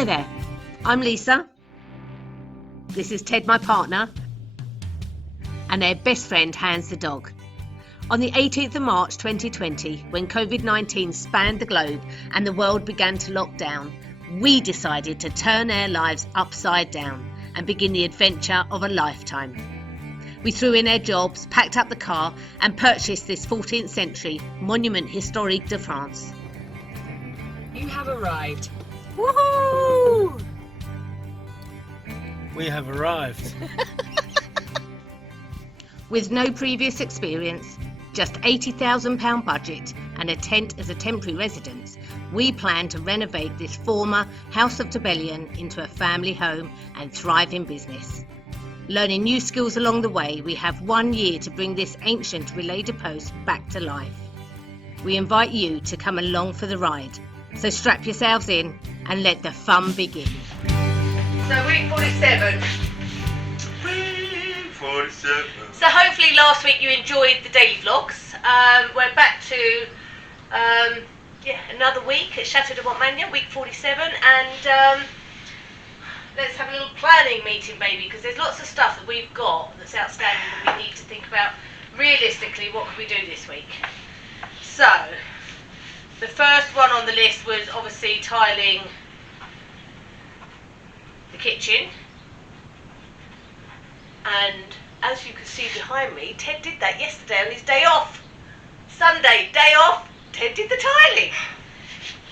Hi there, I'm Lesa. This is Ted, my partner, and their best friend, Hans the dog. On the 18th of March 2020, when COVID-19 spanned the globe and the world began to lock down, we decided to turn our lives upside down and begin the adventure of a lifetime. We threw in our jobs, packed up the car and purchased this 14th century monument historique de France. You have arrived. Woohoo! We have arrived. With no previous experience, just £80,000 budget and a tent as a temporary residence, we plan to renovate this former House of Tabellion into a family home and thriving business. Learning new skills along the way, we have 1 year to bring this ancient relay de post back to life. We invite you to come along for the ride. So strap yourselves in and let the fun begin. So week 47. Week 47. So hopefully last week you enjoyed the daily vlogs. We're back to another week at Chateau de Montmagner, week 47, and let's have a little planning meeting maybe, because there's lots of stuff that we've got that's outstanding that we need to think about realistically what can we do this week. So the first one on the list was obviously tiling the kitchen, and as you can see behind me, Ted did that yesterday on his day off. Sunday, day off, Ted did the tiling.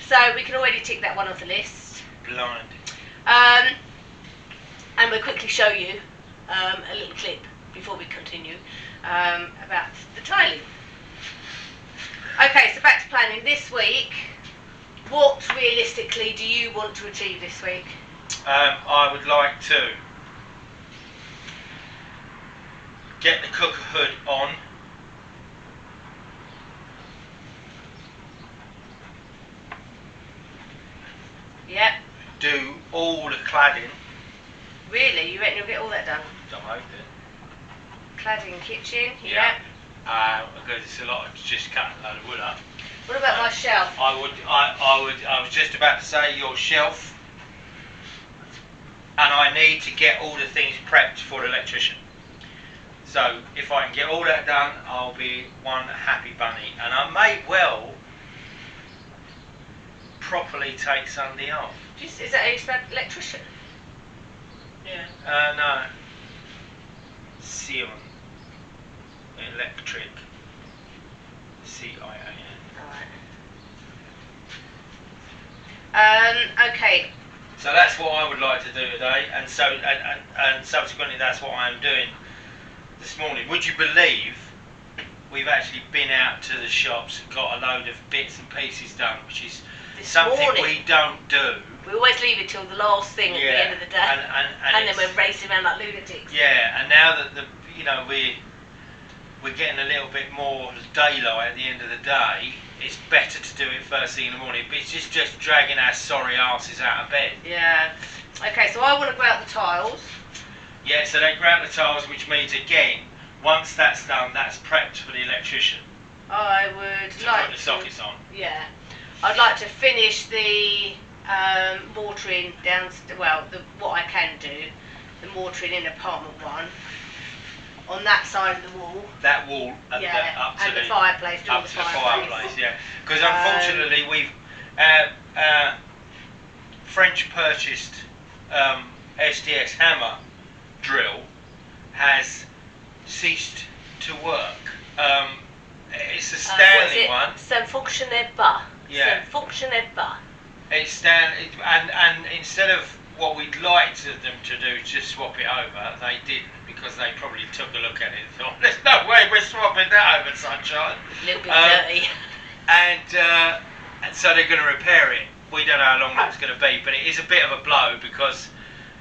So we can already tick that one off the list. Blind. And we'll quickly show you a little clip before we continue about the tiling. Okay, so back to planning this week. What realistically do you want to achieve this week? I would like to get the cooker hood on. Yep. Do all the cladding. Really? You reckon you'll get all that done? I'm hoping. Cladding kitchen? Yeah. Yep. Because it's a lot of just cutting a load of wood up. What about my shelf? I was just about to say your shelf. And I need to get all the things prepped for the electrician. So if I can get all that done, I'll be one happy bunny. And I may well properly take Sunday off. Is that how you spell electrician? Yeah. No. Sion. Electric. C-I-A-N. Alright. Okay. So that's what I would like to do today, and so and subsequently that's what I am doing this morning. Would you believe we've actually been out to the shops and got a load of bits and pieces done, which is This something morning. we don't do. We always leave it till the last thing at the end of the day, and then we're racing around like lunatics. Yeah, and now that we're getting a little bit more daylight at the end of the day, it's better to do it first thing in the morning. But it's just dragging our sorry asses out of bed. Yeah. Okay, so I want to go out the tiles. Yeah, so they grab the tiles, which means again, once that's done, that's prepped for the electrician. I would to like put the sockets on. Yeah. I'd like to finish the mortaring what I can do, the mortaring in apartment 1 on that side of the wall. That wall up and to the fireplace. Up to the fireplace, yeah. Because unfortunately we've French purchased SDS hammer drill has ceased to work. It's a Stanley one. Ça ne fonctionnait pas. Yeah. Ça ne fonctionnait pas. And instead of what we'd liked them to do, just swap it over, they didn't, because they probably took a look at it and thought, there's no way we're swapping that over, sunshine. A little bit dirty. And so they're going to repair it. We don't know how long that's going to be, but it is a bit of a blow because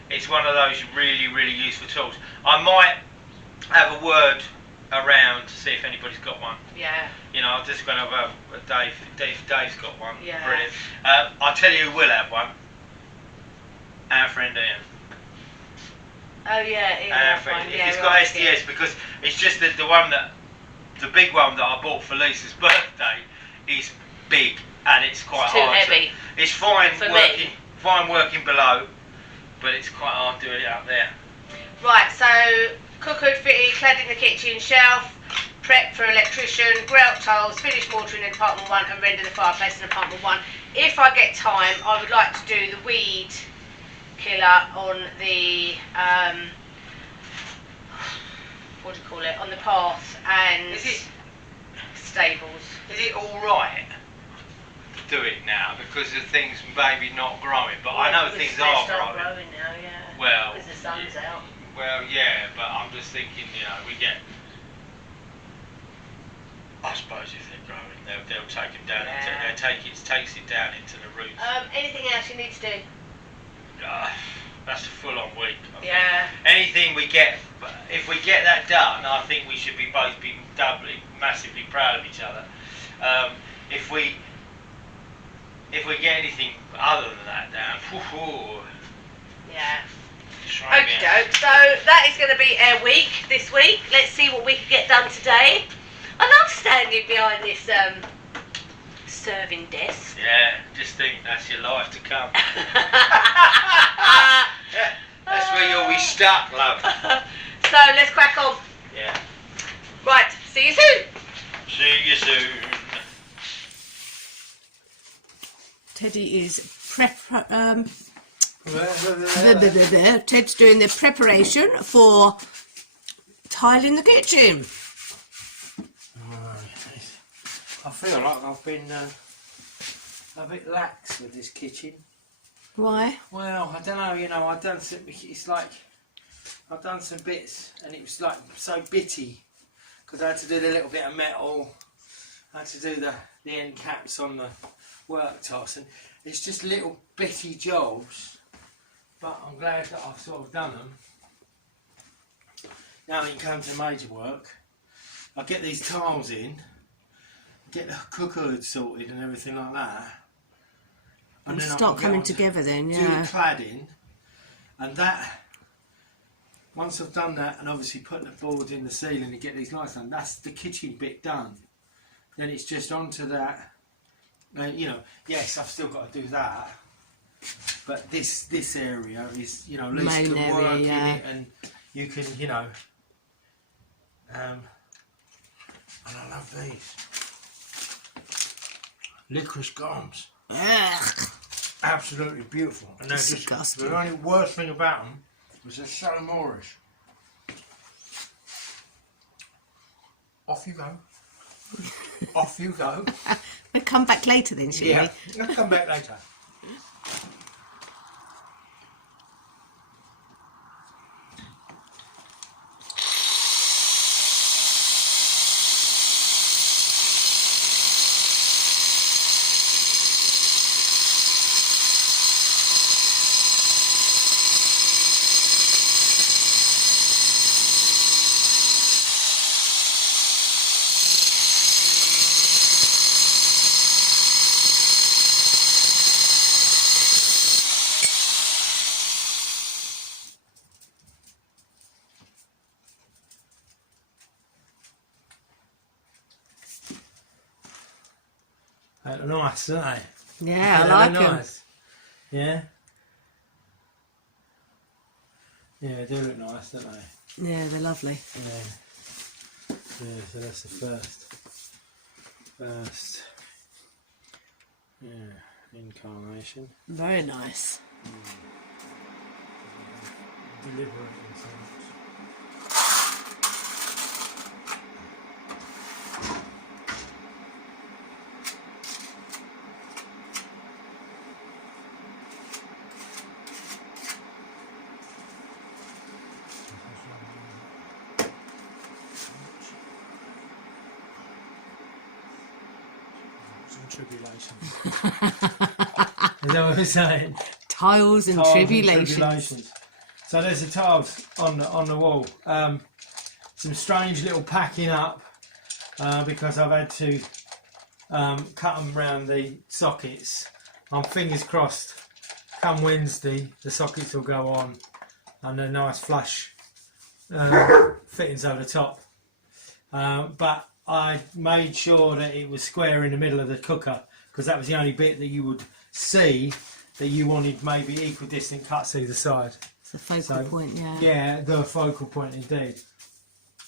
it's one of those really, really useful tools. I might have a word around to see if anybody's got one. Yeah. You know, I'm just going to have a Dave's got one. Yeah. Brilliant. I'll tell you who will have one. Our friend Ian. Oh yeah, Ian. If he's got SDS, because it's just that the big one that I bought for Lisa's birthday is big and it's quite too hard. heavy. It's fine for working. me. fine working below, but it's quite hard doing it up there. Right, so cooker fitted, clad in the kitchen, shelf, prep for electrician, grout tiles, finish mortaring in apartment 1 and render the fireplace in apartment 1. If I get time, I would like to do the weed killer on the, what do you call it, on the path and stables. Is it alright to do it now because of things maybe not growing? But I know things are growing. Now, yeah. Well, because the sun's out. Well, yeah, but I'm just thinking, you know, we get. I suppose if they're growing, they'll take them down. Yeah. Takes it down into the roots. Anything else you need to do? That's a full-on week. I think. Anything we get, if we get that done, I think we should be both be massively proud of each other. If we get anything other than that down, yeah. Okie doke. So that is going to be our week this week. Let's see what we can get done today. I love standing behind this serving desk. Yeah, just think that's your life to come. That's where you'll be stuck, love. So let's crack on. Yeah. Right, see you soon. See you soon. Teddy is Ted's doing the preparation for tiling the kitchen. I feel like I've been a bit lax with this kitchen. Why? Well, I don't know, you know, I've done some, it's like, I've done some bits and it was like so bitty because I had to do the little bit of metal, I had to do the end caps on the worktops, and it's just little bitty jobs, but I'm glad that I've sort of done them. Now you can come to major work, I get these tiles in, get the cooker hood sorted and everything like that. And then start coming together then, yeah. Do the cladding, and that, once I've done that and obviously put the boards in the ceiling and get these lights done, that's the kitchen bit done. Then it's just onto that, you know, yes, I've still got to do that, but this area is, you know, Lesa can work in it and you can, you know, and I love these. Licorice gums. Ugh. Absolutely beautiful. And they're just, the only worst thing about them is they're so Moorish. Off you go. Off you go. We'll come back later then, shall we? I'll come back later. They look nice, don't they? Yeah, I like them. Nice. Yeah? Yeah, they do look nice, don't they? Yeah, they're lovely. Yeah. Yeah, so that's the first incarnation. Very nice. Deliberate and so much. Tribulations. Is that what we're saying? Tiles and tribulations. So there's the tiles on the wall. Some strange little packing up because I've had to cut them round the sockets. I'm fingers crossed. Come Wednesday, the sockets will go on, and a nice flush fittings over the top. But I made sure that it was square in the middle of the cooker because that was the only bit that you would see that you wanted maybe equidistant cuts either side. It's the focal point, yeah. Yeah, the focal point indeed.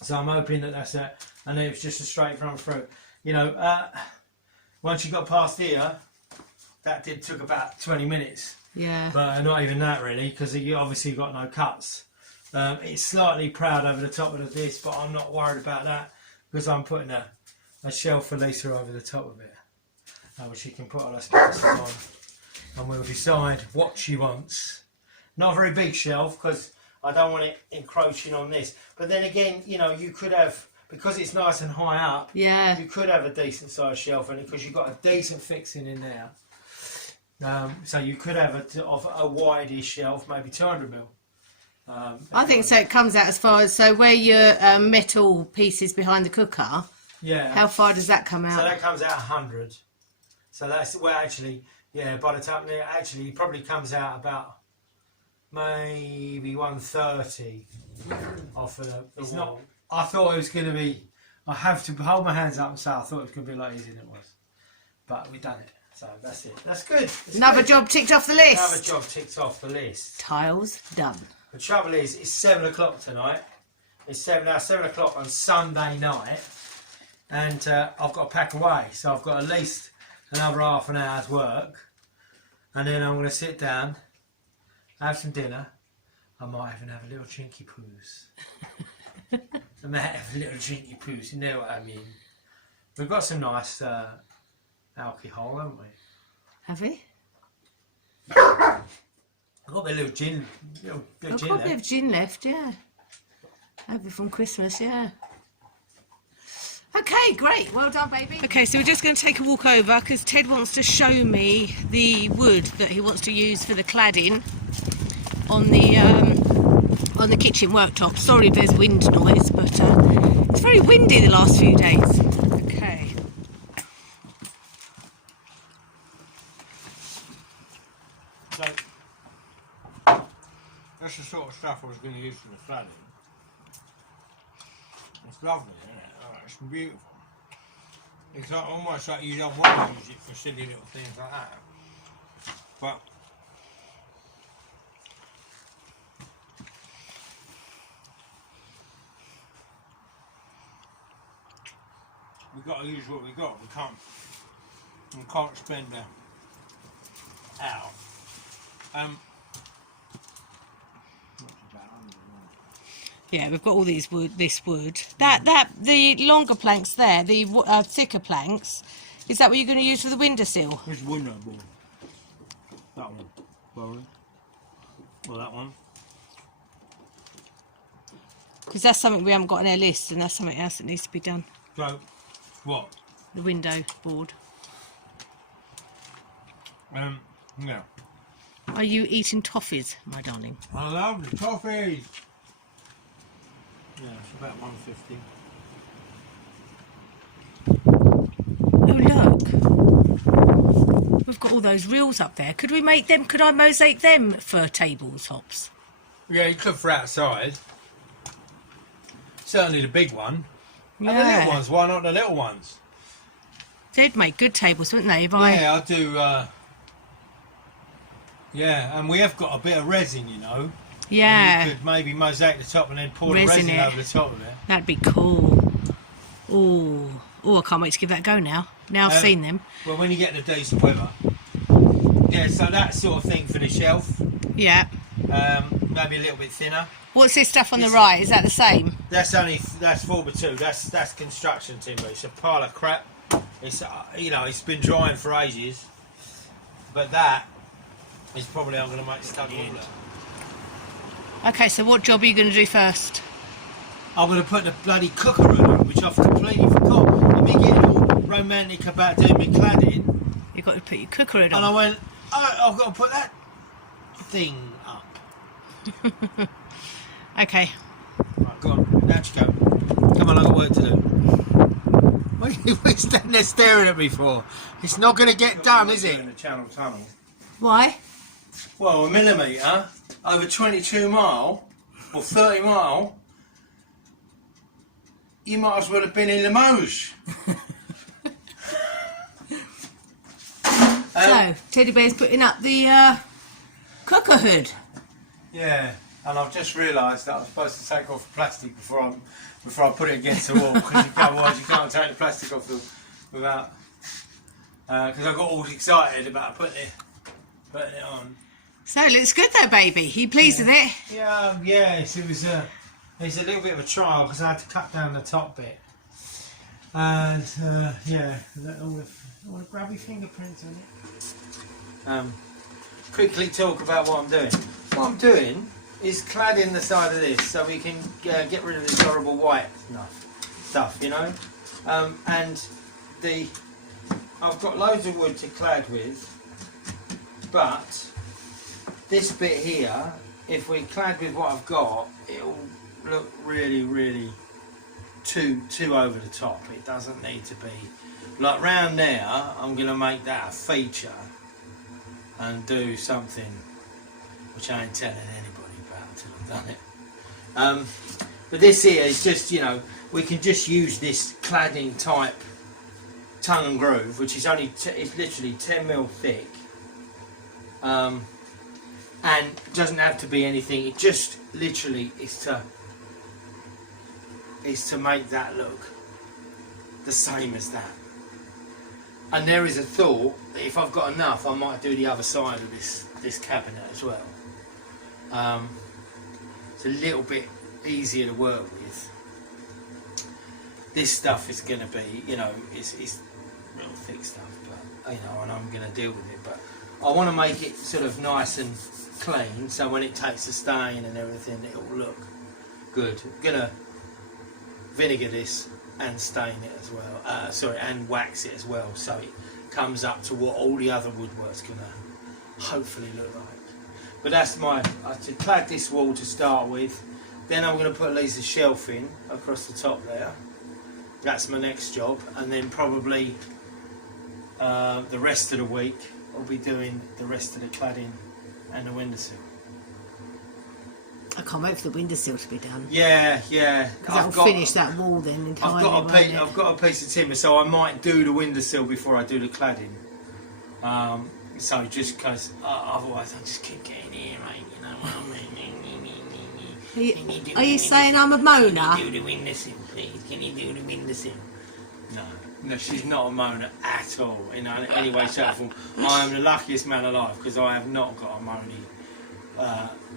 So I'm hoping that that's it, and it was just a straight run through. You know, once you got past here, that took about 20 minutes. Yeah. But not even that really, because you obviously got no cuts. It's slightly proud over the top of this, but I'm not worried about that because I'm putting a shelf for Lesa over the top of it, which she can put all her spaces on, and we'll decide what she wants. Not a very big shelf because I don't want it encroaching on this. But then again, you know, you could have, because it's nice and high up, Yeah. you could have a decent sized shelf in it because you've got a decent fixing in there. So you could have a wide-ish shelf, maybe 200 mil. I think so. It comes out as far as, so where your metal pieces behind the cooker, Yeah. how far does that come out? So that comes out 100. So that's, well, actually, yeah, by the time, actually, it probably comes out about maybe 130 off of the It's wall. I thought it was going to be, I have to hold my hands up and say I thought it was going to be a lot easier than it was. But we've done it. So that's it. That's good. It's Another good. job ticked off the list. Another job ticked off the list. Tiles done. The trouble is, it's 7 o'clock tonight. It's 7 o'clock on Sunday night, and I've got to pack away. So I've got at least another half an hour's work, and then I'm going to sit down, have some dinner. I might even have a little drinky poos. I might have a little drinky poos. You know what I mean? We've got some nice alcohol, haven't we? Have we? I've got a little gin. I've got a bit of gin left, yeah. Over from Christmas, yeah. Okay, great. Well done, baby. Okay, so we're just going to take a walk over because Ted wants to show me the wood that he wants to use for the cladding on the kitchen worktop. Sorry if there's wind noise, but it's very windy the last few days. Okay. So, that's the sort of stuff I was going to use for the cladding. It's lovely, isn't it? Oh, it's beautiful. It's like, almost like you don't want to use it for silly little things like that. But we've got to use what we got. We can't spend out. Yeah, we've got all these wood. This wood. The longer planks there, the thicker planks. Is that what you're going to use for the windowsill? Which window board? That one. Probably. Or that one. Because that's something we haven't got on our list, and that's something else that needs to be done. So, what? The window board. Yeah. Are you eating toffees, my darling? I love the toffees. Yeah, it's about 150. Oh look, we've got all those reels up there. Could we make them? Could I mosaic them for tabletops? Yeah, you could for outside. Certainly the big one. Yeah. And the little ones, why not the little ones? They'd make good tables, wouldn't they? Yeah, I do. Yeah, and we have got a bit of resin, you know. Yeah. You could maybe mosaic the top and then pour Resin the resin it. over the top of it. That'd be cool. Oh, I can't wait to give that a go now. Now I've seen them. Well, when you get the decent weather. Yeah, so that sort of thing for the shelf. Yeah. Maybe a little bit thinner. What's this stuff on the right? Is that the same? That's 4x2. That's construction timber. It's a pile of crap. It's you know, it's been drying for ages. But that is probably I'm going to make stud wood. Okay, so what job are you going to do first? I'm going to put the bloody cooker on, which I've completely forgot. Let me get all romantic about doing my cladding. You've got to put your cooker in. And I went, oh, I've got to put that thing up. Okay. Right, go on, down you go. Come on, I've got work to do. What are you standing there staring at me for? It's not going to get done, is it? In the Channel Tunnel. Why? Well, a millimetre over 22 mile or 30 mile, you might as well have been in Limoges. So, Teddy Bear's putting up the cooker hood. Yeah, and I've just realised that I'm supposed to take off the plastic before I put it against the wall, because otherwise you can't take the plastic off without. Because I got all excited about putting it on. So it looks good though, baby. Are you pleased with it? Yeah, yes, it was a little bit of a trial because I had to cut down the top bit. And yeah, all the grubby fingerprints on it. Quickly talk about what I'm doing. What I'm doing is cladding the side of this so we can get rid of this horrible white stuff, you know. And I've got loads of wood to clad with, but this bit here, if we clad with what I've got, it'll look really, really too over the top. It doesn't need to be. Like round there, I'm going to make that a feature and do something which I ain't telling anybody about until I've done it. But this here is just, you know, we can just use this cladding type tongue and groove, which is only it's literally 10mm thick, and doesn't have to be anything. It just literally is to make that look the same as that. And there is a thought that if I've got enough, I might do the other side of this cabinet as well. It's a little bit easier to work with. This stuff is going to be, you know, it's real thick stuff, but you know, and I'm going to deal with it. But I want to make it sort of nice and clean, so when it takes the stain and everything, it will look good. I'm going to vinegar this and stain it as well. And wax it as well, so it comes up to what all the other woodwork's going to hopefully look like. But that's to clad this wall to start with. Then I'm going to put Lesa's shelf in across the top there. That's my next job, and then probably the rest of the week I'll be doing the rest of the cladding and the windowsill. I can't wait for the windowsill to be done. Yeah. Because that'll finish that wall then entirely. I've got a piece of timber, so I might do the windowsill before I do the cladding. So just because otherwise I just keep getting here, mate. You know what I mean? Are you saying I'm a moaner? Can you do the windowsill, please? Can you do the windowsill? No, she's not a moaner at all. In any way, shape, or form. I am the luckiest man alive because I have not got a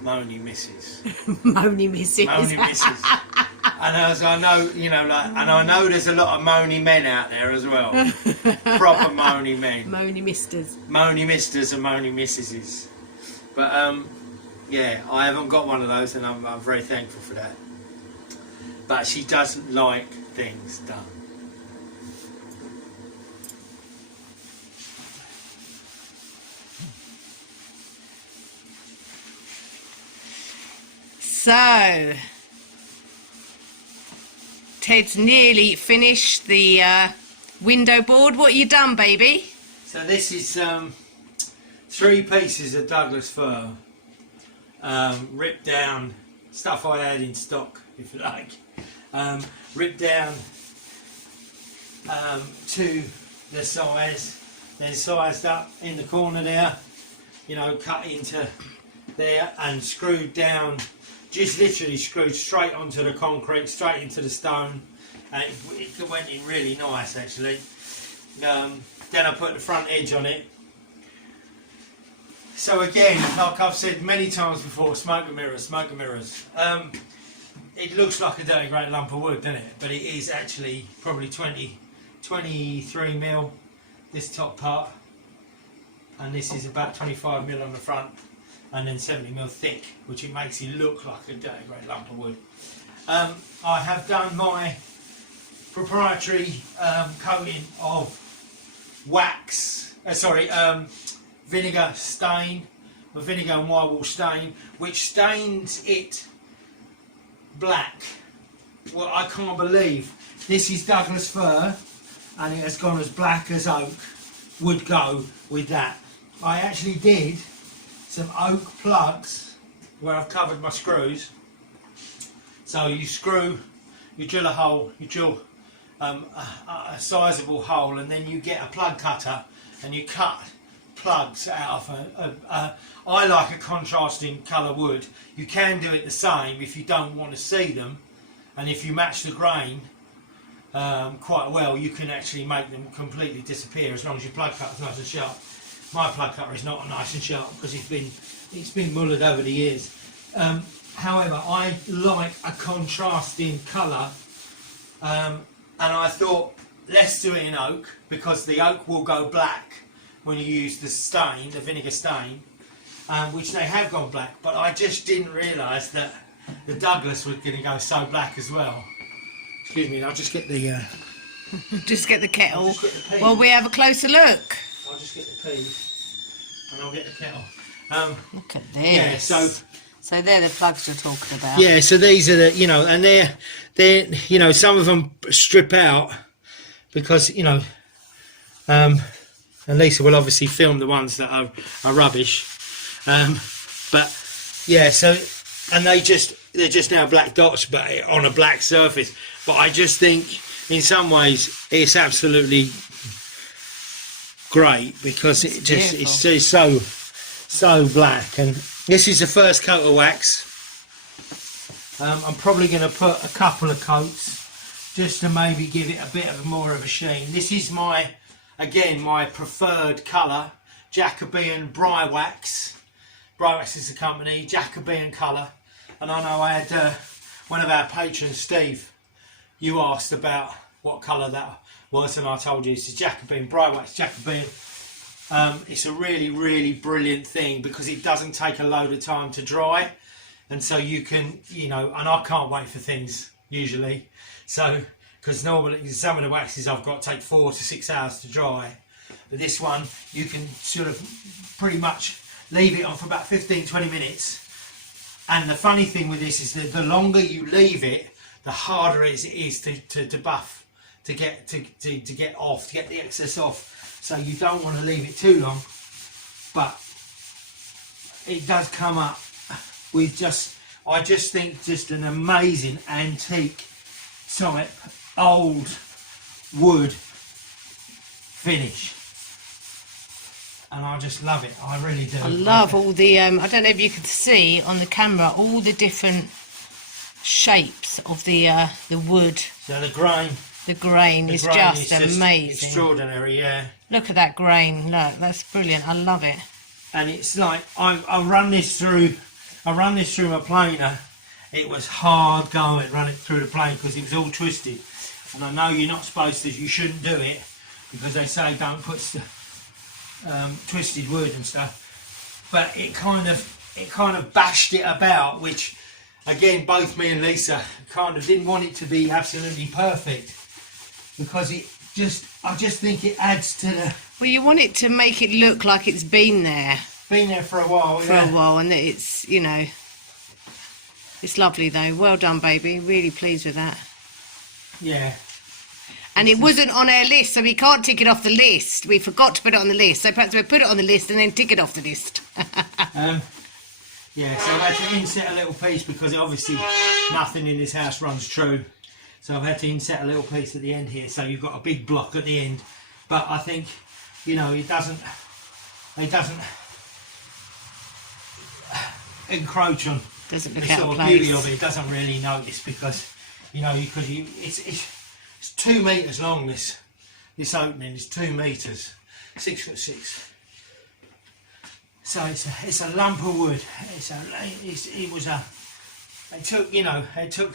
moany missus. Moany missus. Moany missus. And as I know, you know, like, and I know there's a lot of moany men out there as well. Proper moany men. Moany misters. Moany misters and moany missuses. But yeah, I haven't got one of those, and I'm very thankful for that. But she doesn't like things done. So, Ted's nearly finished the window board. What you done, baby? So this is 3 pieces of Douglas fir, ripped down, stuff I had in stock, if you like, ripped down to the size, then sized up in the corner there, you know, cut into there and screwed down. Just literally screwed straight onto the concrete, straight into the stone, and it went in really nice actually. Then I put the front edge on it. So again, like I've said many times before, smoke and mirrors, smoke and mirrors. It looks like a dirty great lump of wood, doesn't it? But it is actually probably 23mm, this top part, and this is about 25mm on the front, and then 70mm thick, which it makes it look like a dirty great lump of wood. I have done my proprietary coating of vinegar stain, or vinegar and wire stain, which stains it black. Well, I can't believe this is Douglas fir, and it has gone as black as oak would go with that. I actually did some oak plugs where I've covered my screws. So you drill a hole, you drill a sizable hole, and then you get a plug cutter and you cut plugs out of I like a contrasting colour wood. You can do it the same if you don't want to see them, and if you match the grain quite well, you can actually make them completely disappear as long as your plug cutter is nice and sharp. My plug cutter is not nice and sharp because it's been mullered over the years. However, I like a contrasting colour, and I thought, let's do it in oak, because the oak will go black when you use the stain, the vinegar stain, which they have gone black, but I just didn't realise that the Douglas was going to go so black as well. Excuse me, I'll just get the... Just get the kettle. I'll just get the peas. Well, we have a closer look. I'll just get the peas and I'll get the kettle. Look at this. Yeah, so they're the plugs you're talking about. yeah, so these are the, you know, and they're you know, some of them strip out because, you know, and Lisa will obviously film the ones that are rubbish, but yeah, so, and they're just now black dots but on a black surface, but I just think in some ways it's absolutely great because it's so black. And this is the first coat of wax. I'm probably going to put a couple of coats just to maybe give it a bit of more of a sheen. This is my preferred colour, Jacobean Bry Wax. Bry Wax is the company, Jacobean colour. And I know I had one of our patrons, Steve, you asked about what colour that was, and I told you it's a Jacobean Bry Wax. Jacobean. It's a really, really brilliant thing because it doesn't take a load of time to dry, and so you can, you know, and I can't wait for things usually, so because normally some of the waxes I've got take 4 to 6 hours to dry, but this one you can sort of pretty much leave it on for about 15-20 minutes. And the funny thing with this is that the longer you leave it, the harder it is to buff, to get off, to get the excess off. So you don't want to leave it too long, but it does come up with I just think just an amazing antique type old wood finish, and I just love it. I really do. I love all the I don't know if you can see on the camera all the different shapes of the wood. So the grain is just amazing. Extraordinary, yeah. Look at that grain. Look, that's brilliant. I love it. And it's like I run this through my planer. It was hard going, run it through the plane because it was all twisted. And I know you're not supposed to, you shouldn't do it because they say don't put twisted wood and stuff. But it kind of bashed it about, which again both me and Lisa kind of didn't want it to be absolutely perfect because I just think it adds to the... Well, you want it to make it look like it's been there. Been there for a while, and it's, you know, it's lovely though. Well done, baby. Really pleased with that. Yeah. And it wasn't on our list, so we can't tick it off the list. We forgot to put it on the list, so perhaps we'll put it on the list and then tick it off the list. Yeah, so I had to inset a little piece because obviously nothing in this house runs true. So I've had to inset a little piece at the end here, so you've got a big block at the end. But I think, you know, it doesn't encroach on Doesn't look the out sort of of place. beauty of it. It doesn't really notice because, you know, it's 2 metres long. This opening is 2 metres, 6'6". So it's a lump of wood. It took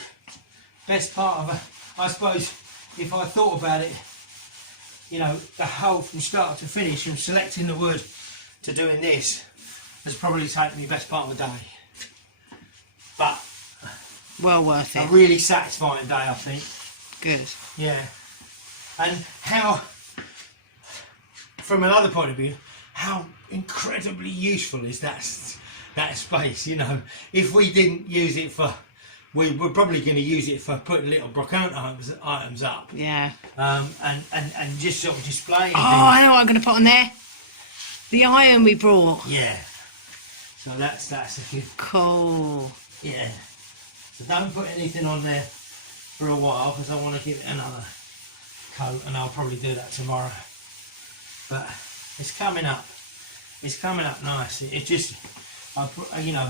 best part of I suppose if I thought about it, you know, the whole from start to finish, from selecting the wood to doing this, has probably taken me best part of the day. But well worth it. A really satisfying day, I think. Good. Yeah. And how, from another point of view, how incredibly useful is that space, you know. If we didn't use it for, we were probably going to use it for putting little brocante items up. Yeah. And just sort of displaying Oh, things. I know what I'm going to put on there. The iron we brought. Yeah. So that's a good. Cool. Yeah. So don't put anything on there for a while because I want to give it another coat, and I'll probably do that tomorrow. But it's coming up. It's coming up nice. It just, you know.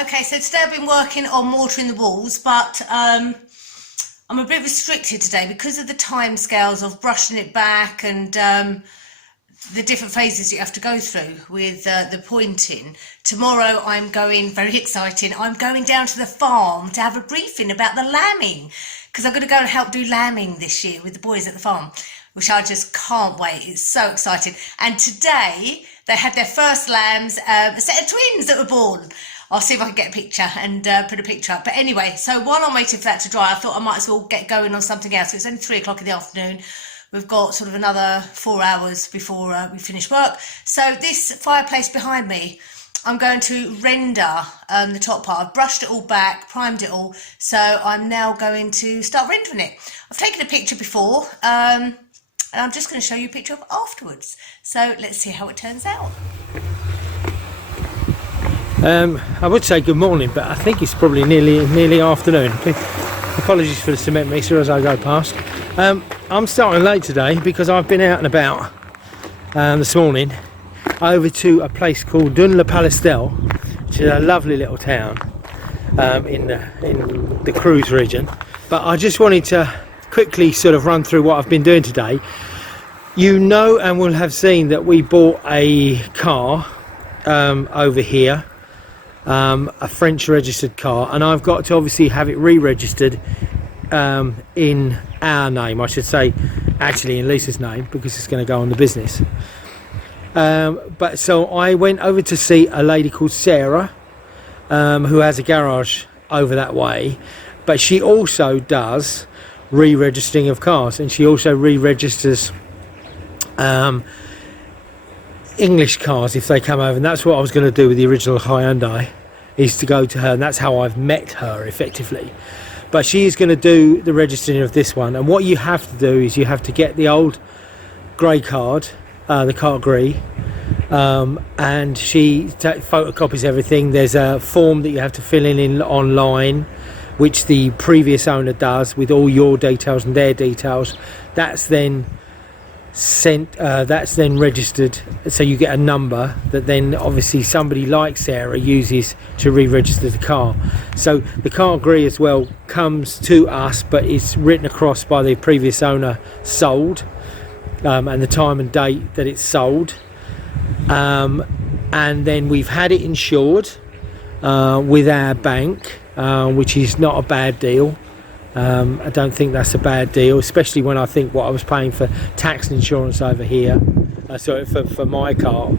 Okay, so today I've been working on mortaring the walls, but I'm a bit restricted today because of the time scales of brushing it back and the different phases you have to go through with the pointing. Tomorrow I'm going, very exciting, I'm going down to the farm to have a briefing about the lambing, because I'm going to go and help do lambing this year with the boys at the farm, which I just can't wait. It's so exciting. And today they had their first lambs, a set of twins that were born. I'll see if I can get a picture and put a picture up. But anyway, so while I'm waiting for that to dry, I thought I might as well get going on something else. So it's only 3 o'clock in the afternoon. We've got sort of another 4 hours before we finish work. So this fireplace behind me, I'm going to render the top part. I've brushed it all back, primed it all. So I'm now going to start rendering it. I've taken a picture before, and I'm just going to show you a picture of afterwards. So let's see how it turns out. I would say good morning, but I think it's probably nearly afternoon. Apologies for the cement mixer as I go past. I'm starting late today because I've been out and about this morning over to a place called Dun-la-Palestel, which is a lovely little town in the Cruz region. But I just wanted to quickly sort of run through what I've been doing today. You know, and will have seen that we bought a car over here, a French registered car, and I've got to obviously have it re-registered in our name, I should say, actually in Lesa's name, because it's going to go on the business. But so I went over to see a lady called Sarah, who has a garage over that way, but she also does re-registering of cars, and she also re-registers English cars if they come over, and that's what I was going to do with the original Hyundai, is to go to her, and that's how I've met her effectively. But she is going to do the registering of this one, and what you have to do is you have to get the old grey card, the carte gris, and she photocopies everything. There's a form that you have to fill in online, which the previous owner does with all your details and their details. That's then sent, that's then registered, so you get a number that then obviously somebody like Sarah uses to re-register the car. So the carte gris as well comes to us, but it's written across by the previous owner, sold, and the time and date that it's sold, and then we've had it insured with our bank, which is not a bad deal. I don't think that's a bad deal, especially when I think what I was paying for tax and insurance over here, for my car.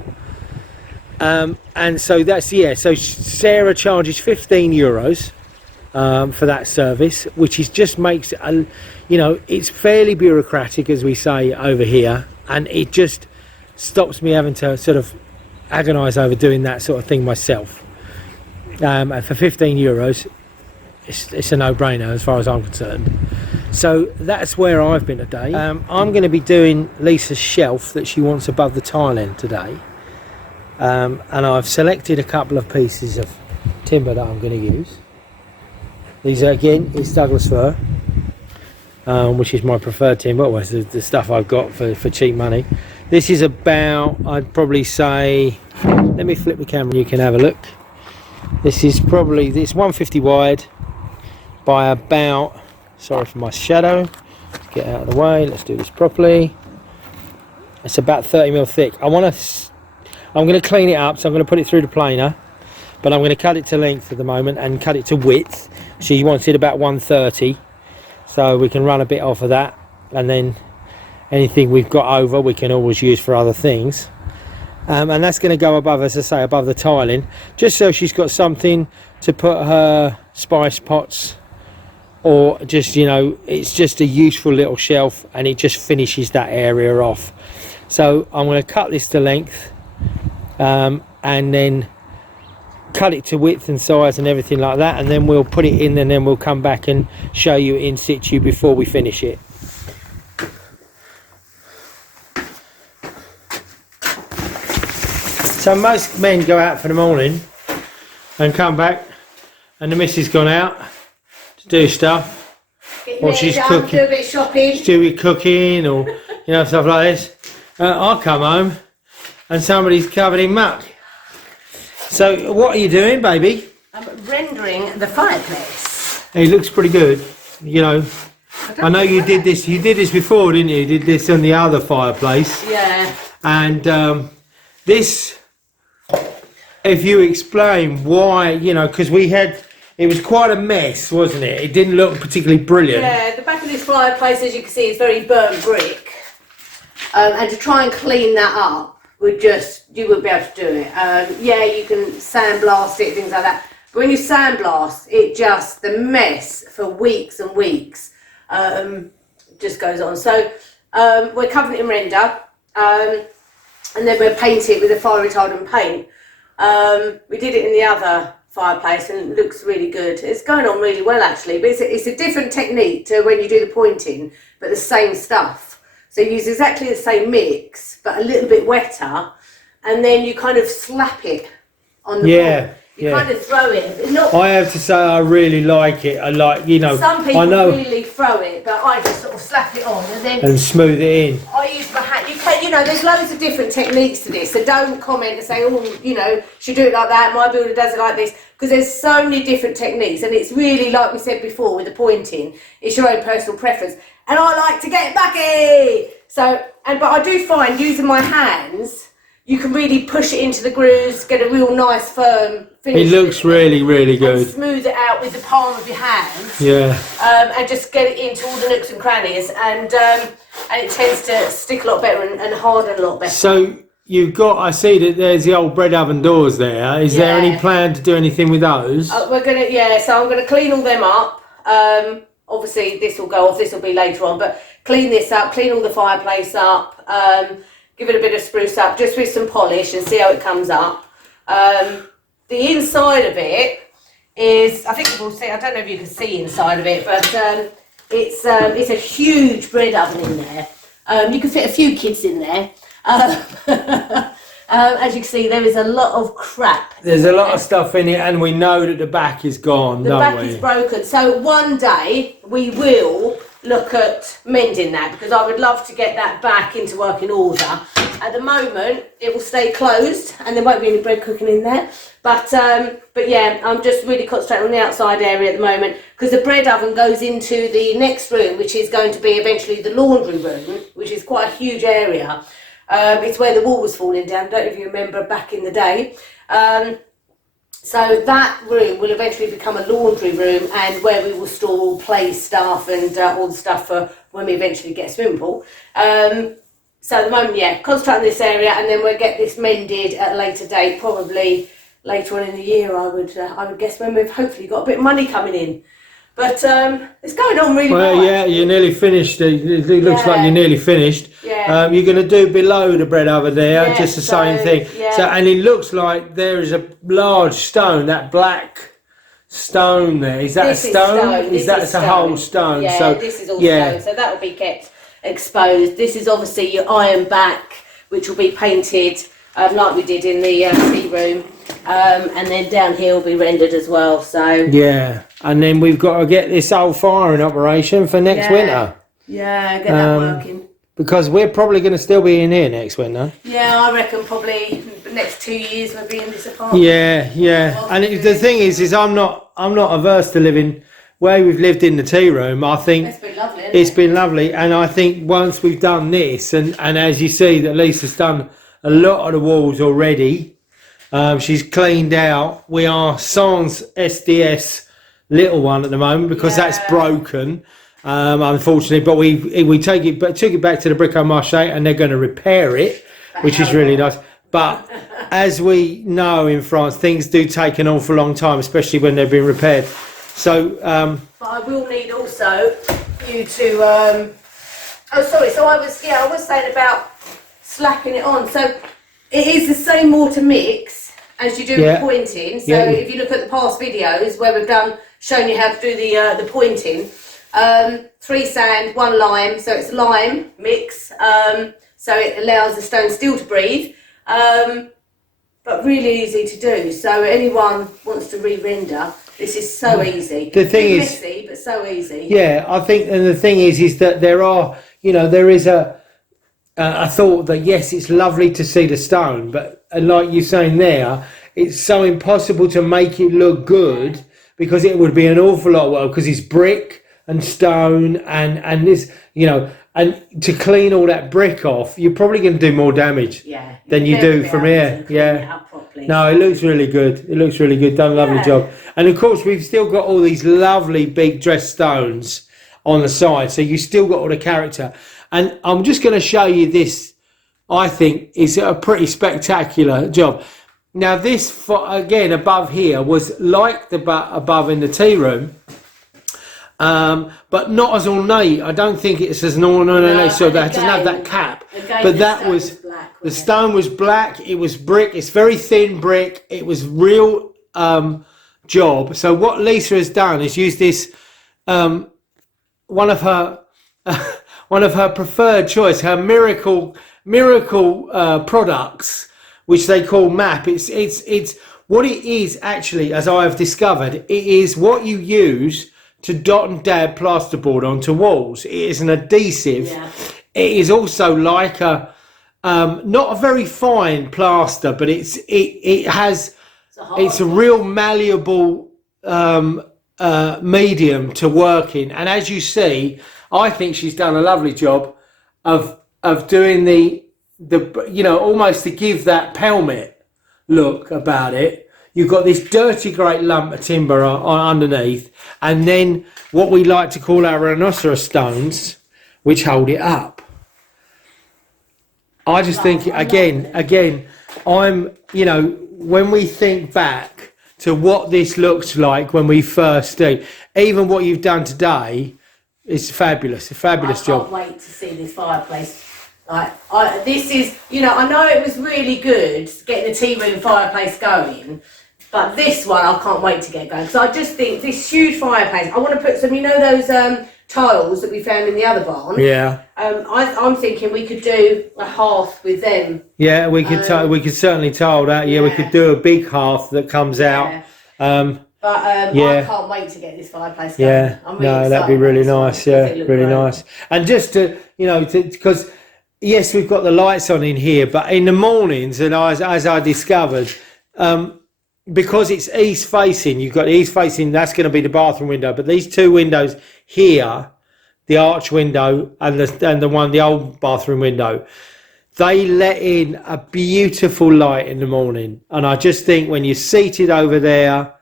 And so that's, yeah, so Sarah charges €15 for that service, which is just makes it, you know, it's fairly bureaucratic, as we say over here, and it just stops me having to sort of agonise over doing that sort of thing myself. And for €15, it's a no-brainer as far as I'm concerned. So that's where I've been today. I'm going to be doing Lisa's shelf that she wants above the tile end today, and I've selected a couple of pieces of timber that I'm going to use. These are, again, it's Douglas fir, which is my preferred timber. Well, it's the stuff I've got for cheap money. This is about, I'd probably say, let me flip the camera and you can have a look. This is probably, it's 150 wide by about, sorry for my shadow, get out of the way, let's do this properly. It's about 30mm thick. I'm going to clean it up, so I'm going to put it through the planer, but I'm going to cut it to length at the moment and cut it to width. She wants it about 130, so we can run a bit off of that, and then anything we've got over we can always use for other things. And that's going to go above, as I say, above the tiling, just so she's got something to put her spice pots, or just, you know, it's just a useful little shelf, and it just finishes that area off. So I'm going to cut this to length, and then cut it to width and size and everything like that, and then we'll put it in, and then we'll come back and show you in situ before we finish it. So most men go out for the morning and come back, and the missus gone out to do stuff, or she's cooking, do a bit of shopping, she's doing cooking, or you know, stuff like this. I come home and somebody's covered in muck. So what are you doing, baby? I'm rendering the fireplace. It looks pretty good. You know, I know you did this. You did this before, didn't you? You did this on the other fireplace. Yeah. And this, if you explain why, you know, because it was quite a mess, wasn't it? It didn't look particularly brilliant. Yeah, the back of this fireplace, as you can see, is very burnt brick. And to try and clean that up you wouldn't be able to do it. Yeah, you can sandblast it, things like that. But when you sandblast, the mess for weeks and weeks just goes on. So we're covering it in render, and then we'll paint it with a fire retardant paint. We did it in the other fireplace and it looks really good. It's going on really well actually, but it's a different technique to when you do the pointing, but the same stuff. So you use exactly the same mix, but a little bit wetter, and then you kind of slap it on the board. You kind of throw it. I have to say I really like it. I like, you know, some people I know, really throw it, but I just sort of slap it on and smooth it in. I use my hand. You know, there's loads of different techniques to this, so don't comment and say, oh, you know, should do it like that, my builder does it like this, because there's so many different techniques, and it's really, like we said before with the pointing, it's your own personal preference. And I like to get backy. So, but I do find using my hands, you can really push it into the grooves, get a real nice firm finish. It looks really, really good. And smooth it out with the palm of your hands. Yeah. And just get it into all the nooks and crannies, and it tends to stick a lot better and harden a lot better. So I see that there's the old bread oven doors there. Is there any plan to do anything with those? So I'm gonna clean all them up. Obviously this will go off, this will be later on, but clean this up, clean all the fireplace up, give it a bit of spruce up just with some polish and see how it comes up. The inside of it is, I think we'll see, I don't know if you can see inside of it, but it's a huge bread oven in there. You can fit a few kids in there. As you can see, there is a lot of crap. There's a lot of stuff in it, and we know that the back is gone, the back is broken. So one day we will look at mending that, because I would love to get that back into working order. At the moment, it will stay closed, and there won't be any bread cooking in there. But yeah, I'm just really concentrating on the outside area at the moment, because the bread oven goes into the next room, which is going to be eventually the laundry room, which is quite a huge area. It's where the wall was falling down. I don't know if you remember back in the day. So that room will eventually become a laundry room, and where we will store all play stuff and all the stuff for when we eventually get a swimming pool. So at the moment, yeah, concentrate on this area, and then we'll get this mended at a later date, probably later on in the year, I would guess, when we've hopefully got a bit of money coming in. But it's going on really well. Well, yeah, you're nearly finished. It looks like you're nearly finished. Yeah. You're going to do below the bread over there, just the same thing. Yeah. So, and it looks like there is a large stone, that black stone there. Is that a stone? That's a whole stone? Yeah, so, this is all stone. So that will be kept exposed. This is obviously your iron back, which will be painted like we did in the tea room. And then down here will be rendered as well. So yeah, and then we've got to get this old fire in operation for next winter. Yeah, get that working. Because we're probably going to still be in here next winter. Yeah, I reckon probably the next 2 years we'll be in this apartment. Yeah. And the thing is I'm not averse to living where we've lived in the tea room. I think it's been lovely. It's been lovely, and I think once we've done this, and as you see that Lisa's done a lot of the walls already. She's cleaned out. We are sans SDS little one at the moment because that's broken, unfortunately. But we took it back to the Brico Marche, and they're going to repair it, which is really nice. But as we know in France, things do take an awful long time, especially when they've been repaired. So, but I will need also you to. So I was saying about slapping it on. So it is the same mortar mix as you do with pointing. So if you look at the past videos where we've shown you how to do the pointing, 3 sand, 1 lime. So it's lime mix. So it allows the stone still to breathe. But really easy to do. So anyone wants to re-render, this is so easy. The thing is messy, but so easy. Yeah, I think, and the thing is that there is I thought that yes, it's lovely to see the stone, but like you're saying there, it's so impossible to make it look good because it would be an awful lot of work because it's brick and stone and this, and to clean all that brick off, you're probably going to do more damage than you do from here. Yeah. No, it looks really good. It looks really good. Done a lovely job. And of course, we've still got all these lovely big dressed stones on the side, so you still got all the character. And I'm just going to show you this. I think is a pretty spectacular job. Now this, again, above here was like the above in the tea room, but not as ornate. I don't think it's as ornate, so that doesn't have that cap. But that was, the stone was black, it was brick, it's very thin brick, it was real job. So what Lesa has done is use this, one of her preferred choice, her miracle products, which they call MAP. It's what it is actually, as I have discovered, it is what you use to dot and dab plasterboard onto walls. It is an adhesive. Yeah. It is also like a not a very fine plaster, but it's a real malleable medium to work in. And as you see, I think she's done a lovely job of doing the almost to give that pelmet look about it. You've got this dirty great lump of timber underneath, and then what we like to call our rhinoceros stones, which hold it up. I just think, again, when we think back to what this looks like when we first do, even what you've done today, it's fabulous, a fabulous job. I can't wait to see this fireplace. This is, I know it was really good getting the tea room fireplace going, but this one I can't wait to get going, because I just think this huge fireplace, I want to put some, those tiles that we found in the other barn. Yeah. I'm thinking we could do a hearth with them. Yeah, we could certainly tile that. Yeah, we could do a big hearth that comes out. I can't wait to get this fireplace going. Yeah, I'm really that'd be really nice. Yeah, really nice. And just to, because yes, we've got the lights on in here, but in the mornings, and as I discovered, because it's east facing, you've got east facing, that's going to be the bathroom window, but these two windows here, the arch window and the old bathroom window, they let in a beautiful light in the morning. And I just think when you're seated over there,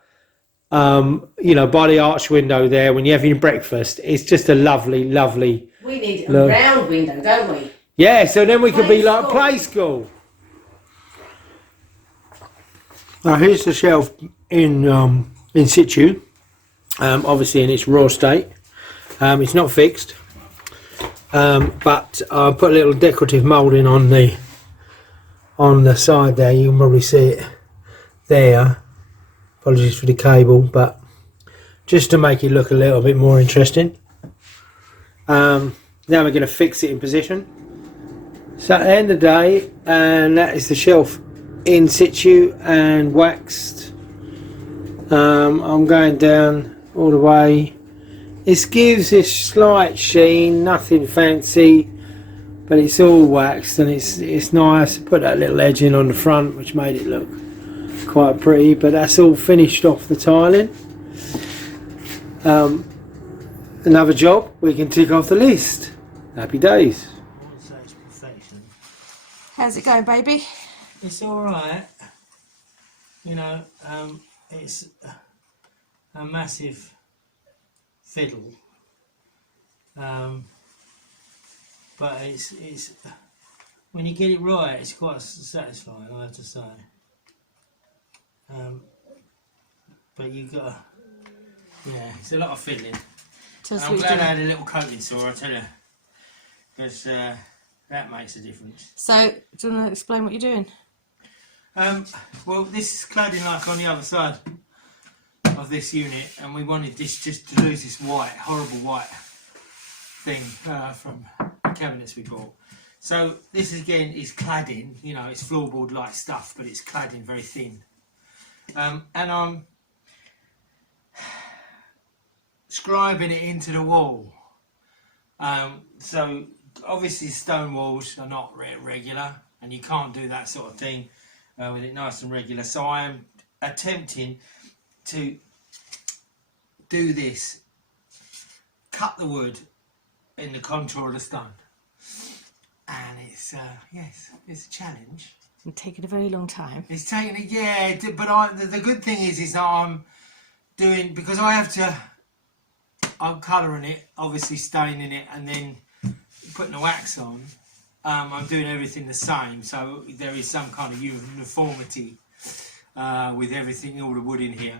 by the arch window there, when you're having breakfast, it's just a lovely, lovely. We need a round window, don't we? Yeah, so then we could be like play school. Now here's the shelf in situ, obviously in its raw state. It's not fixed, but I put a little decorative moulding on the side there. You can probably see it there. Apologies for the cable, but just to make it look a little bit more interesting. Now we're going to fix it in position. So at the end of the day, and that is the shelf in situ and waxed. I'm going down all the way. This gives this slight sheen, nothing fancy, but it's all waxed and it's nice. Put that little edge in on the front, which made it look quite pretty, but that's all finished off the tiling. Another job we can tick off the list. Happy days. I wouldn't say it's perfection. How's it going, baby? It's alright. It's a massive fiddle. But it's when you get it right, it's quite satisfying, I have to say. But you got it's a lot of fiddling. I'm glad I had a little coating saw, I tell you, because that makes a difference. So, do you want to explain what you're doing? Well, this is cladding like on the other side of this unit, and we wanted this just to lose this horrible white thing from the cabinets we bought. So this again is cladding, it's floorboard like stuff, but it's cladding very thin. And I'm scribing it into the wall. So obviously stone walls are not regular, and you can't do that sort of thing with it nice and regular. So I am attempting to do this, cut the wood in the contour of the stone, and it's yes, it's a challenge. It's taken a very long time. It's taken it, yeah, but the good thing is that I'm doing, because I have to, I'm colouring it, obviously staining it, and then putting the wax on. I'm doing everything the same, so there is some kind of uniformity with everything, all the wood in here.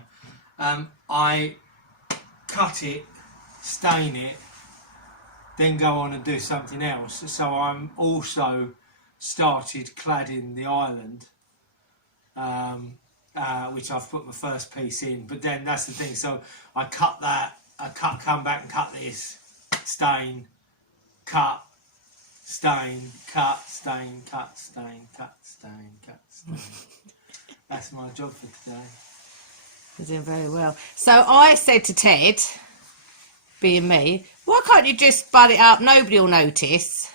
I cut it, stain it, then go on and do something else. So I'm also started cladding the island, which I've put my first piece in. But then that's the thing. So I cut that, come back and cut this, stain, cut, stain, cut, stain, cut, stain, cut, stain, cut, stain. That's my job for today. You're doing very well. So I said to Ted, being me, why can't you just butt it up? Nobody will notice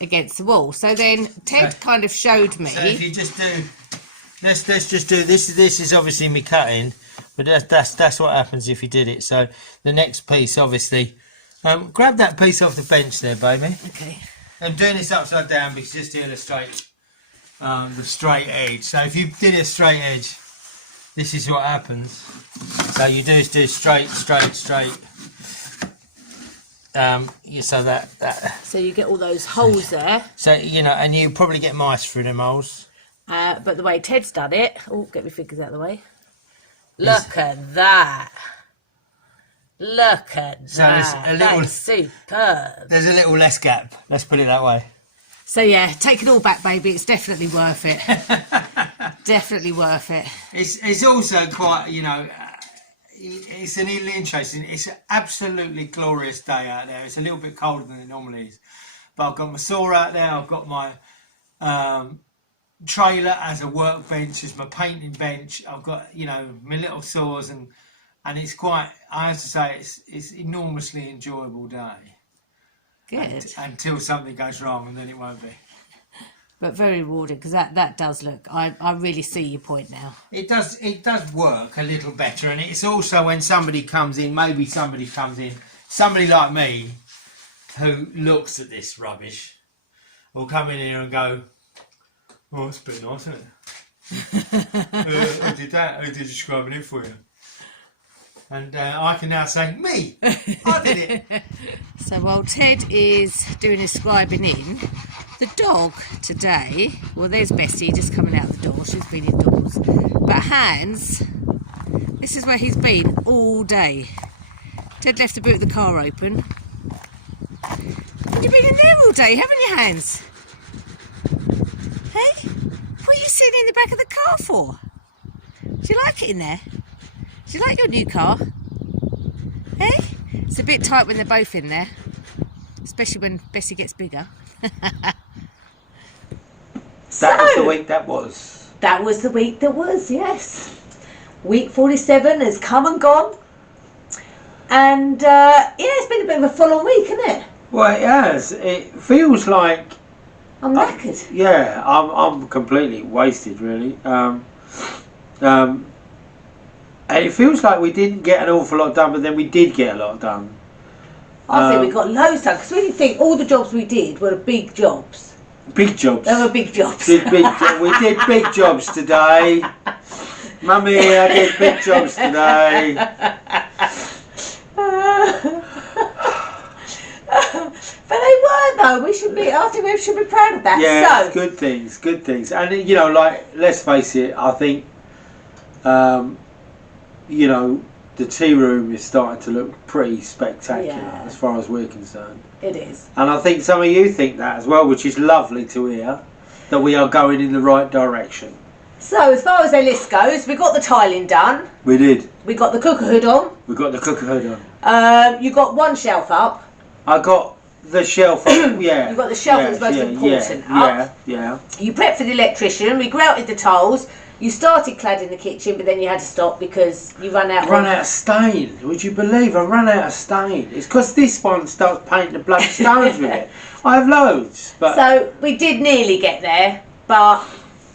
against the wall. So then Ted kind of showed me. So if you just do, let's just do this. This is obviously me cutting, but that's what happens if you did it. So the next piece, obviously, grab that piece off the bench there, baby. Okay. I'm doing this upside down because just to illustrate the straight edge. So if you did a straight edge, this is what happens. So you do straight. So that. So you get all those holes there. So and you probably get mice through them holes. But the way Ted's done it, oh, get my fingers out of the way. Look at that. Look at so that. There's a little, that's superb. There's a little less gap. Let's put it that way. So yeah, take it all back, baby. It's definitely worth it. Definitely worth it. It's also quite, it's an interesting. It's an absolutely glorious day out there. It's a little bit colder than it normally is, but I've got my saw out there. I've got my trailer as a workbench, as my painting bench. I've got my little saws and it's quite. I have to say it's enormously enjoyable day. Good. Until something goes wrong, and then it won't be. But very rewarding, because that does look. I really see your point now. It does work a little better, and it's also when somebody comes in, somebody like me, who looks at this rubbish, will come in here and go, "Oh, it's a bit nice, isn't it? I did that. I did the scribing in for you." And I can now say, me, I did it. So while Ted is doing his scribing in, the dog today, well, there's Bessie just coming out the door. She's been indoors. But Hans, this is where he's been all day. Ted left the boot of the car open. You've been in there all day, haven't you, Hans? Hey? What are you sitting in the back of the car for? Do you like it in there? Do you like your new car? Hey? It's a bit tight when they're both in there. Especially when Bessie gets bigger. That was the week that was. That was the week that was, yes. Week 47 has come and gone. And, it's been a bit of a full-on week, isn't it? Well, it has. It feels like... I'm knackered. I'm completely wasted, really. And it feels like we didn't get an awful lot done, but then we did get a lot done. I think we got loads done, because we didn't think all the jobs we did were big jobs. Big jobs. They were big jobs. We did big jobs today. Mummy, I did big jobs today. But they were, though. I think we should be proud of that. Yeah, so. Good things. And, let's face it, I think, the tea room is starting to look pretty spectacular as far as we're concerned. It is. And I think some of you think that as well, which is lovely to hear, that we are going in the right direction. So, as far as the list goes, we got the tiling done. We did. We got the cooker hood on. We got the cooker hood on. You got one shelf up. I got the shelf up, yeah. You got the shelf that's most important up. Yeah. You prepped for the electrician. We grouted the tiles. You started cladding the kitchen, but then you had to stop because you ran out. Run out of stain. Would you believe I ran out of stain? It's because this one starts painting the bloody stones with it. I have loads. But So we did nearly get there, but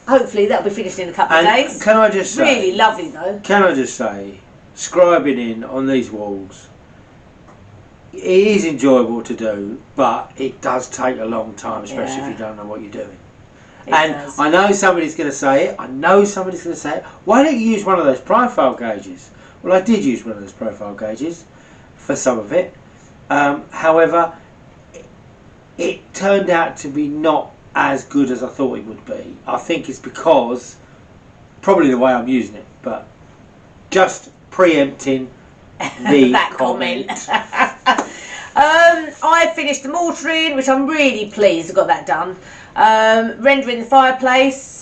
hopefully that'll be finished in a couple of days. Can I just say? Really lovely though. Can I just say, scribing in on these walls, it is enjoyable to do, but it does take a long time, especially if you don't know what you're doing. It And does. I know somebody's going to say it. Why don't you use one of those profile gauges? Well, I did use one of those profile gauges for some of it. However, it turned out to be not as good as I thought it would be. I think it's because, probably the way I'm using it, but just preempting the that comment. I finished the mortaring, which I'm really pleased I got that done. Rendering the fireplace.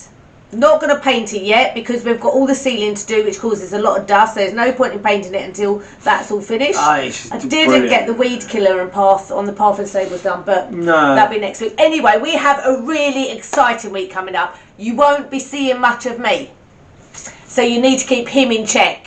Not going to paint it yet because we've got all the ceiling to do, which causes a lot of dust. So there's no point in painting it until that's all finished. I didn't get the weed killer and path on the path and stables done, but that'll be next week. Anyway, we have a really exciting week coming up. You won't be seeing much of me, so you need to keep him in check.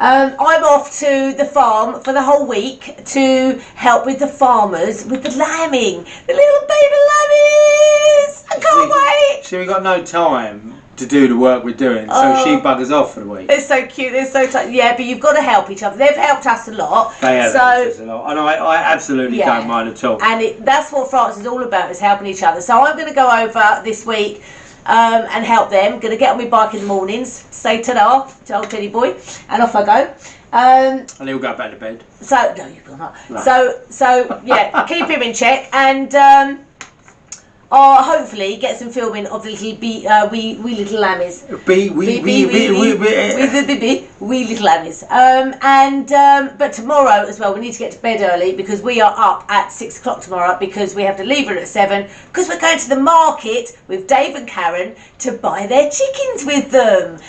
I'm off to the farm for the whole week to help with the farmers with the lambing, the little baby lammies. I can't wait. So we've got no time to do the work we're doing, so she buggers off for the week. They're so cute. They're so tight. Yeah, but you've got to help each other. They've helped us a lot. They have helped us a lot, and I absolutely don't mind at all. And that's what France is all about, is helping each other. So I'm going to go over this week and help them. Going to get on my bike in the mornings, say ta-da to old Teddy boy, and off I go. And he'll go back to bed. So no, you will not. No. So yeah, keep him in check, and I'll hopefully get some filming of the little wee little lammies. Wee little lammies. But tomorrow as well, we need to get to bed early because we are up at 6 o'clock tomorrow because we have to leave her at 7 because we're going to the market with Dave and Karen to buy their chickens with them.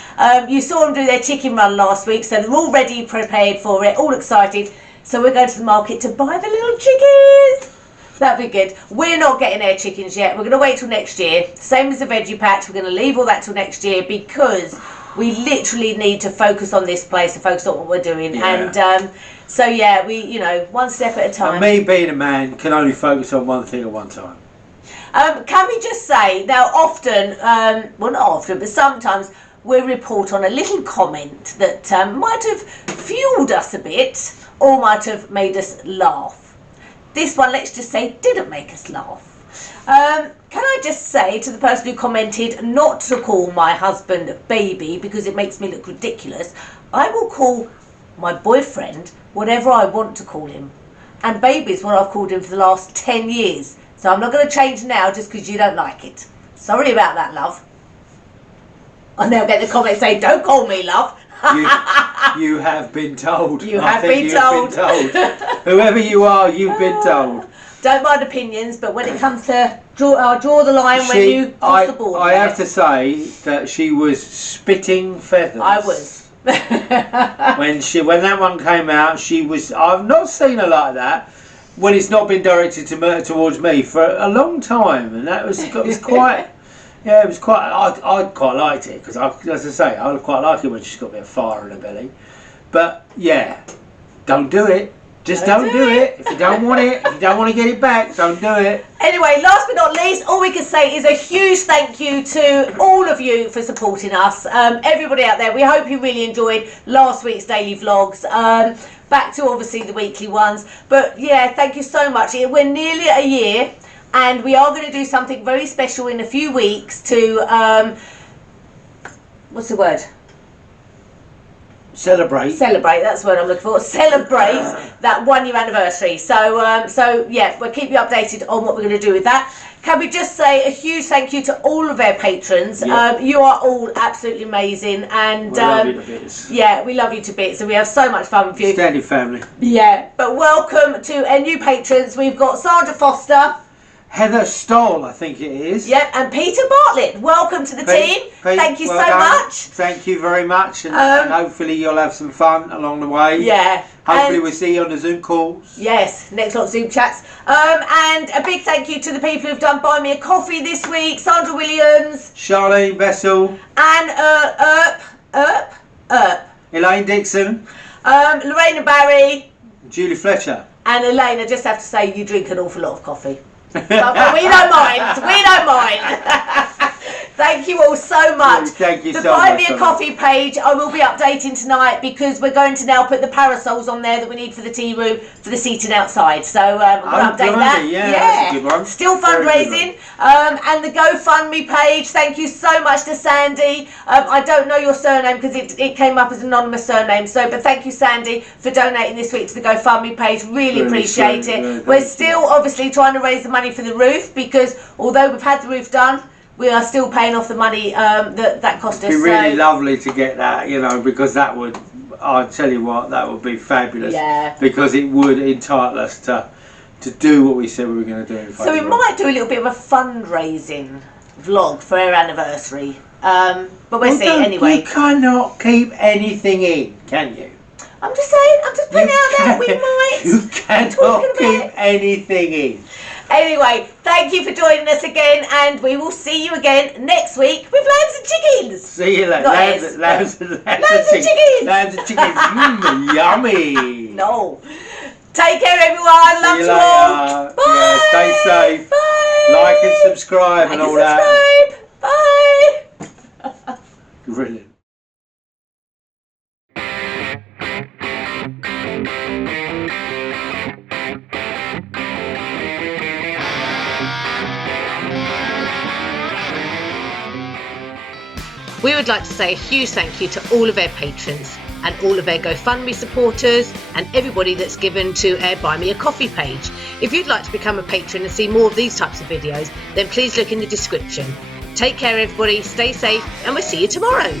You saw them do their chicken run last week, so they're all ready, prepared for it, all excited. So we're going to the market to buy the little chickens. That'd be good. We're not getting our chickens yet. We're going to wait till next year. Same as the veggie patch. We're going to leave all that till next year because we literally need to focus on this place and focus on what we're doing. Yeah. And so yeah, we one step at a time. And me being a man can only focus on one thing at one time. Can we just say now? Often, well, not often, but sometimes we report on a little comment that might have fueled us a bit or might have made us laugh. This one, let's just say, didn't make us laugh. Can I just say to the person who commented not to call my husband baby because it makes me look ridiculous, I will call my boyfriend whatever I want to call him. And baby is what I've called him for the last 10 years. So I'm not going to change now just because you don't like it. Sorry about that, love. I now get the comment saying, don't call me love. You have been told. You have been told. Whoever you are, you've been told. Don't mind opinions, but when it comes to draw the line when you cross the border. I have to say that she was spitting feathers. I was. when that one came out, she was. I've not seen her like that when it's not been directed towards me for a long time, and that was quite. Yeah, it was quite. I quite liked it because, as I say, I quite like it when she's got a bit of fire in her belly. But yeah, don't do it. Just don't do it. If you don't want it, if you don't want to get it back, don't do it. Anyway, last but not least, all we can say is a huge thank you to all of you for supporting us. Everybody out there, we hope you really enjoyed last week's daily vlogs. Back to obviously the weekly ones. But yeah, thank you so much. We're nearly a year. And we are going to do something very special in a few weeks to, what's the word? Celebrate. Celebrate, that's what I'm looking for. Celebrate that 1 year anniversary. So yeah, we'll keep you updated on what we're going to do with that. Can we just say a huge thank you to all of our patrons. Yeah. You are all absolutely amazing. And we love you to bits. Yeah, we love you to bits. And we have so much fun with you. Standing family. Yeah, but welcome to our new patrons. We've got Sandra Foster. Heather Stoll, I think it is. Yep, and Peter Bartlett, welcome to the team. Pete, Thank you well so done. much. Thank you very much, and hopefully you'll have some fun along the way. Yeah. Hopefully and we'll see you on the Zoom calls. Yes, next lot of Zoom chats. And a big thank you to the people who've done Buy Me a Coffee this week. Sandra Williams. Charlene Bessel. And Elaine Dixon. Lorraine Barry. Julie Fletcher. And Elaine, I just have to say, you drink an awful lot of coffee. But we don't mind. We don't mind. Thank you all so much. Thank you the so Buy much. Me a Coffee page, I will be updating tonight because we're going to now put the parasols on there that we need for the tea room for the seating outside. So I'm going to update that. Yeah, that's a good one. Still fundraising. And the GoFundMe page, thank you so much to Sandy. I don't know your surname because it came up as an anonymous surname. But thank you, Sandy, for donating this week to the GoFundMe page. Really appreciate it. Really, we're still obviously trying to raise the money for the roof because although we've had the roof done, we are still paying off the money that cost us. It'd be really lovely to get that, because that would, I'll tell you what, that would be fabulous. Yeah. Because it would entitle us to do what we said we were going to do. In so we might do a little bit of a fundraising vlog for our anniversary. But we'll see anyway. You cannot keep anything in, can you? I'm just saying, I'm just putting it out there, we might. You cannot keep anything in. Anyway, thank you for joining us again, and we will see you again next week with Lambs and Chickens. See you later. Lambs and chickens. Lambs and chickens. Yummy. No. Take care, everyone. Love you all. Bye. Yeah, stay safe. Bye. Like and subscribe and all that. Bye. Brilliant. We would like to say a huge thank you to all of our patrons and all of our GoFundMe supporters and everybody that's given to our Buy Me a Coffee page. If you'd like to become a patron and see more of these types of videos, then please look in the description. Take care everybody, stay safe, and we'll see you tomorrow.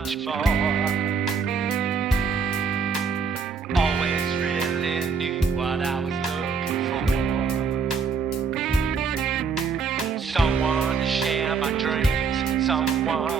much more. Always really knew someone.